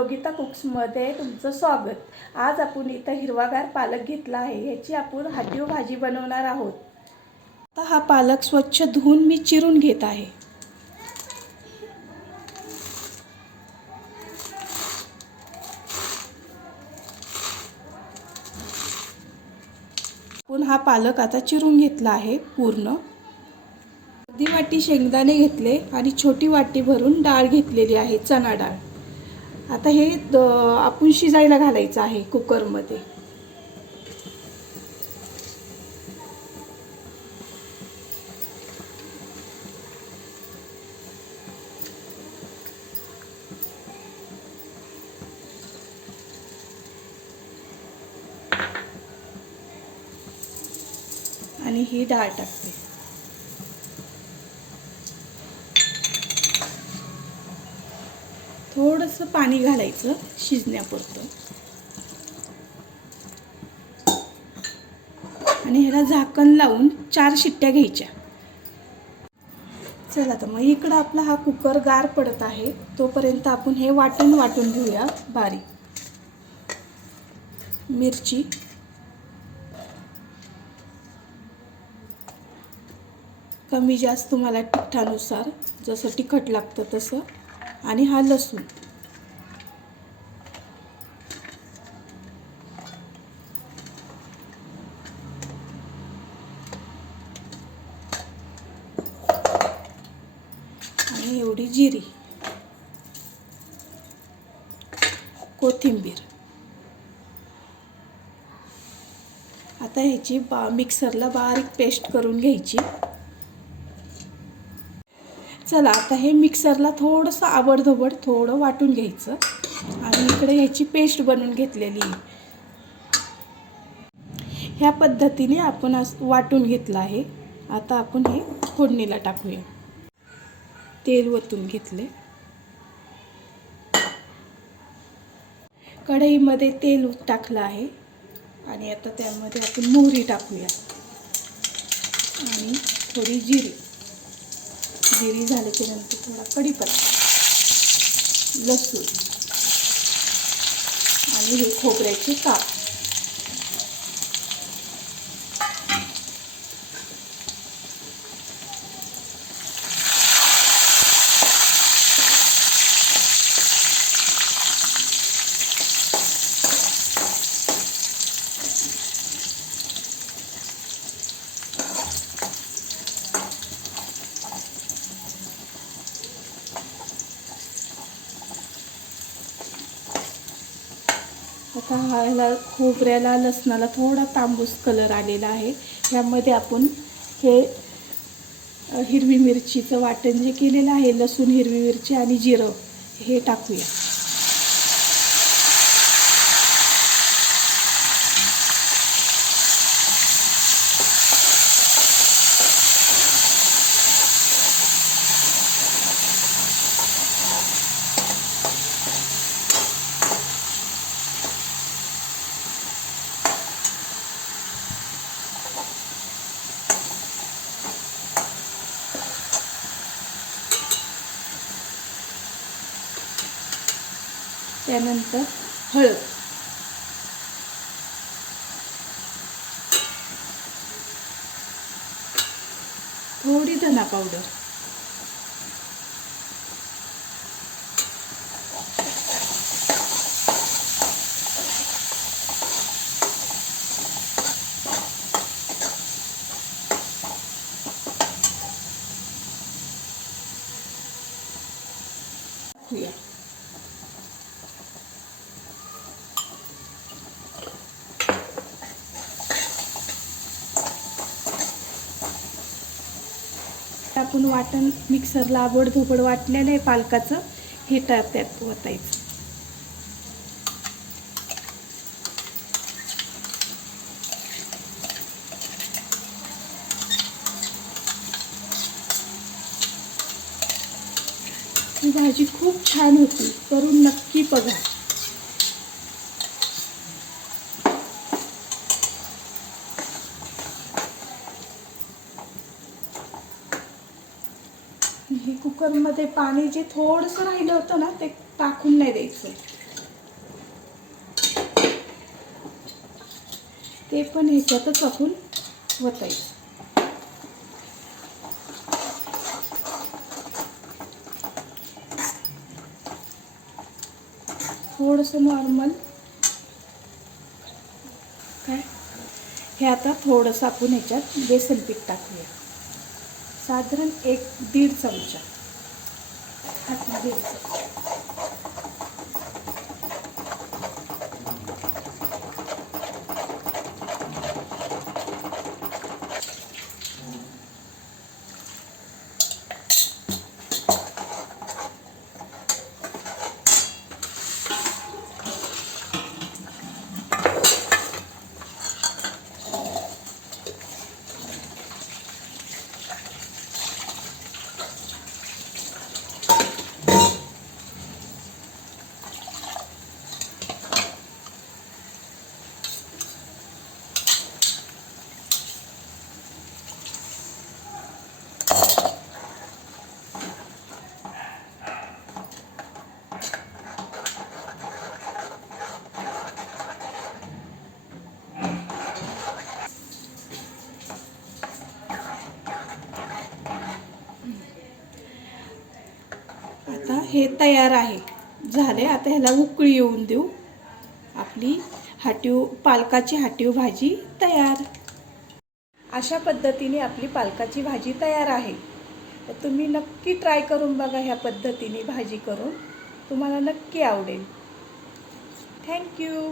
योगिता कुक्समध्ये तुमचं स्वागत। आज आपण इथं हिरवागार पालक घेतला आहे, याची आपण हाटीव भाजी बनवणार आहोत। आता हा पालक स्वच्छ धुवून मी चिरून घेत आहे। आपण हा पालक आता चिरून घेतला आहे पूर्ण। अर्धी वाटी शेंगदाणे घेतले आणि छोटी वाटी भरून डाळ घेतलेली आहे, चणा डाळ। आता हे आपण शिजायला घालायचं आहे कुकरमध्ये। आणि ही डाळ टाकते। थोडंसं पाणी घालायचं शिजण्यापुरतं आणि ह्याला झाकण लावून 4 शिट्ट्या घ्यायच्या। चला तर मग इकडं आपला हा कुकर गार पडत आहे, तोपर्यंत आपण हे वाटून घेऊया। बारीक मिरची, कमी जास्त तुम्हाला तिखटानुसार जसं तिखट लागतं तसं, आणि हा लसूण। आणि एवढी जिरी, कोथिंबीर। आता ह्याची मिक्सरला बारीक पेस्ट करून घ्यायची। चला आता हे मिक्सरला थोडंसं आबडधोबड थोडं वाटून घ्यायचं आणि इकडे ह्याची पेस्ट बनवून घेतलेली आहे। ह्या पद्धतीने आपण वाटून घेतलं आहे। आता आपण हे फोडणीला टाकूया। तेल ओतून घेतले, कढईमध्ये तेल टाकलं आहे आणि आता त्यामध्ये आपण मोहरी टाकूया आणि थोडी जिरी झाल्याच्या नंतर थोडा कढीपत्ता, लसूण आणि हे खोबऱ्याचे काप। आता ह्याला खोबऱ्याला लसणाला थोडा तांबूस कलर आलेला आहे। ह्यामध्ये आपण हे हिरवी मिरचीचं वाटण जे केलेलं आहे, लसूण, हिरवी मिरची आणि जिरं, हे टाकूया। त्यानंतर हळद, थोडी धना पावडर, आपण वाटण मिक्सरला आबडधोबड वाटलेलं आहे पालकाचं, हे त्यात ओतायचं। ही भाजी खूप छान होती, करून नक्की बघा। हे कुकरमध्ये पाणी जे थोडंसं राहिलं होतं ना, ते टाकून नाही द्यायचं। ते पण ह्याच्यातच आपण वतायचं. थोडंसं नॉर्मल काय हे आता थोडंसं आपण ह्याच्यात बेसन पीठ टाकूया. साधारण 1-1.5 चमचा टाकून घ्यायचं. आता हे तयार आहे, झाले. आता ह्याला उकळी येऊन देऊ. आपली पालकाची हाटीव भाजी तयार. अशा पद्धतीने आपली पालकाची भाजी तयार आहे. तर तुम्ही नक्की ट्राय करून बघा. ह्या पद्धतीने भाजी करून तुम्हाला नक्की आवडेल. थँक्यू.